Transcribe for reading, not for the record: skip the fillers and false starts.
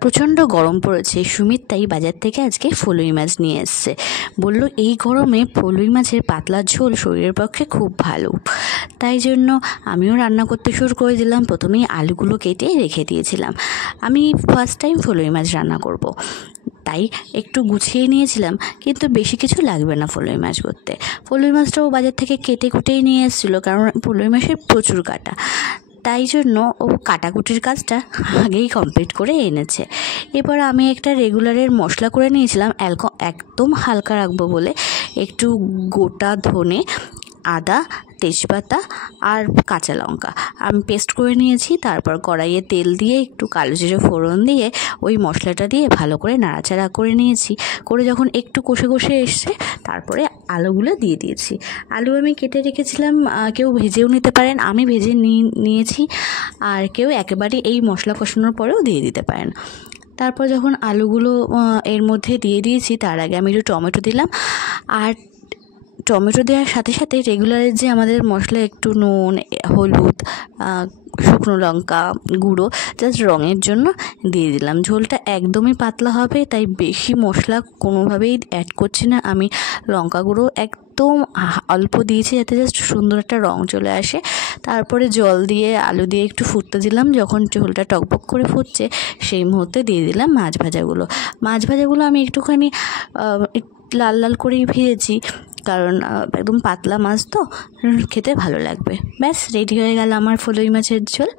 প্রচণ্ড গরম পড়েছে। সুমিত তাই বাজার থেকে আজকে ফলুই মাছ নিয়ে এসছে। বলল এই গরমে ফলুই মাছের পাতলা ঝোল শরীরের পক্ষে খুব ভালো। তাই জন্য আমিও রান্না করতে শুরু করে দিলাম। প্রথমেই আলুগুলো কেটে রেখে দিয়েছিলাম। আমি ফার্স্ট টাইম ফলুই মাছ রান্না করব, তাই একটু গুছিয়ে নিয়েছিলাম, কিন্তু বেশি কিছু লাগবে না ফলুই মাছ করতে। ফলুই মাছটাও বাজার থেকে কেটে কুটেই নিয়ে এসেছিলো, কারণ ফলুই মাছের প্রচুর কাটা, তাই জন্য ও কাটাকুটির কাজটা আগেই কমপ্লিট করে এনেছে। এবার আমি একটা রেগুলারের মশলা করে নিয়েছিলাম, একদম হালকা রাখবো বলে একটু গোটা ধনে, আদা, তেজপাতা আর কাঁচা লঙ্কা আমি পেস্ট করে নিয়েছি। তারপর কড়াইয়ে তেল দিয়ে একটু কালো জিরে ফোড়ন দিয়ে ওই মশলাটা দিয়ে ভালো করে নাড়াচাড়া করে নিয়েছি। করে যখন একটু কষে কষে এসছে, তারপরে আলুগুলো দিয়ে দিয়েছি। আলু আমি কেটে রেখেছিলাম, কেউ ভেজেও নিতে পারেন, আমি ভেজে নিয়েছি। আর কেউ একেবারে এই মশলা কষানোর পরেও দিয়ে দিতে পারেন। তারপর যখন আলুগুলো এর মধ্যে দিয়ে দিয়েছি, তার আগে আমি একটু টমেটো দিলাম। আর টমেটো দেওয়ার সাথে সাথে রেগুলারের যে আমাদের মশলা, একটু নুন, হলুদ, শুকনো লঙ্কা গুঁড়ো জাস্ট রঙের জন্য দিয়ে দিলাম। ঝোলটা একদমই পাতলা হবে, তাই বেশি মশলা কোনোভাবেই অ্যাড করছি না। আমি লঙ্কা গুঁড়ো একদম অল্প দিয়েছি, যাতে জাস্ট সুন্দর একটা রঙ চলে আসে। তারপরে জল দিয়ে আলু দিয়ে একটু ফুটতে দিলাম। যখন ঝোলটা টকবক করে ফুটছে, সেই মুহূর্তে দিয়ে দিলাম মাছ ভাজাগুলো আমি একটুখানি লাল লাল করেই ভেজেছি, কারণ একদম পাতলা মাছ তো খেতে ভালো লাগবে। ব্যাস রেডি হয়ে গেল আমার ফলুই মাছের ঝোল।